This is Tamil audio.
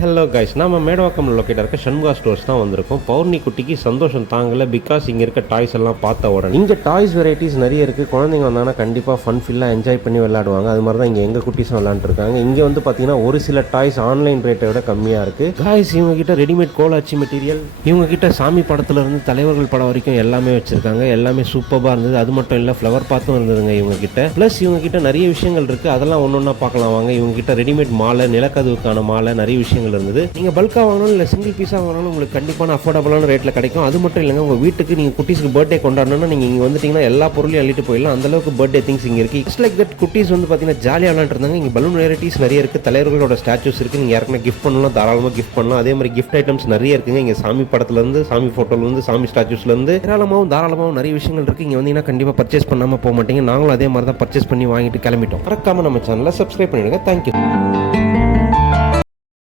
ஹலோ கைஸ், நம்ம மேடவாக்கம் லொக்கேட் இருக்க சண்முகா ஸ்டோர்ஸ் தான் வந்திருக்கோம். பௌர்ணி குட்டிக்கு சந்தோஷம் தாங்கல. பிகாஸ் இங்கே இருக்க டாய்ஸ் எல்லாம் பார்த்த உடனே இங்கே டாய்ஸ் வெரைட்டிஸ் நிறைய இருக்குது. குழந்தைங்க வந்தாங்கன்னா கண்டிப்பாக ஃபன் ஃபில்லாக என்ஜாய் பண்ணி விளையாடுவாங்க. அது மாதிரி தான் இங்கே எங்கள் குட்டிஸும் விளையாண்டுருக்காங்க. இங்கே வந்து பார்த்தீங்கன்னா ஒரு சில டாய்ஸ் ஆன்லைன் ரேட்டை விட கம்மியாக இருக்குது. காய்ஸ், இவங்க கிட்ட ரெடிமேட் கோலாச்சி மெட்டீரியல், இவங்க கிட்ட சாமி படத்துல இருந்து தலைவர்கள் படம் வரைக்கும் எல்லாமே வச்சிருக்காங்க. எல்லாமே சூப்பராக இருந்தது. அது மட்டும் இல்லை, ஃப்ளவர் பாத்தும் இருந்ததுங்க இவங்க கிட்ட. ப்ளஸ் இவங்க கிட்ட நிறைய விஷயங்கள் இருக்குது. அதெல்லாம் ஒன்று ஒன்றா பார்க்கலாம் வாங்க. இவங்க கிட்ட ரெடிமேட் மாலை, நிலக்கதவுக்கான மாலை, நிறைய விஷயங்கள் இருந்தது. நீங்க பல்கா வாங்கணும் இல்லை சிங்கிள் பீஸா வாங்கணும், உங்களுக்கு கண்டிப்பான அஃபோர்டபுளான ரேட்ல கிடைக்கும். அது மட்டும் இல்லைங்க, உங்க வீட்டுக்கு நீங்க குட்டீஸ்க்கு பர்த்டே கொண்டாடணும்னா நீங்க இங்க வந்துட்டீங்கன்னா எல்லா பொருளையும் அள்ளிட்டு போயிடலாம். அந்த அளவுக்கு பர்த்டே திங்ஸ் இங்க இருக்கு. ஜஸ்ட் லைக் தட் குட்டீஸ் வந்து பாத்தீங்கன்னா ஜாலியாக விளையாண்டுருந்தாங்க. இங்க பலூன் வெரைட்டிஸ் நிறைய இருக்கு. தலைவர்களோட ஸ்டாச்சூஸ் இருக்கு. நீங்க யாருக்குன்னா கிஃப்ட் பண்ணலாம், தாராளமாக கிஃப்ட் பண்ணலாம். அதே மாதிரி கிஃப்ட் ஐட்டம்ஸ் நிறைய இருக்குங்க. இங்க சாமி படத்துல இருந்து, சாமி போட்டோல இருந்து, சாமி ஸ்டாச்சூஸ்ல இருந்து தாராளமாகவும் நிறைய விஷயங்கள் இருக்கு. இங்க வந்தீங்கன்னா கண்டிப்பா பர்ச்சேஸ் பண்ணாம போக மாட்டீங்க. நாங்களும் அதே மாதிரி தான் பர்ச்சேஸ் பண்ணி வாங்கிட்டு கிளம்பிட்டோம். மறக்காம நம்ம சேனலை சப்ஸ்கிரைப் பண்ணிடுங்க. தேங்க்யூ.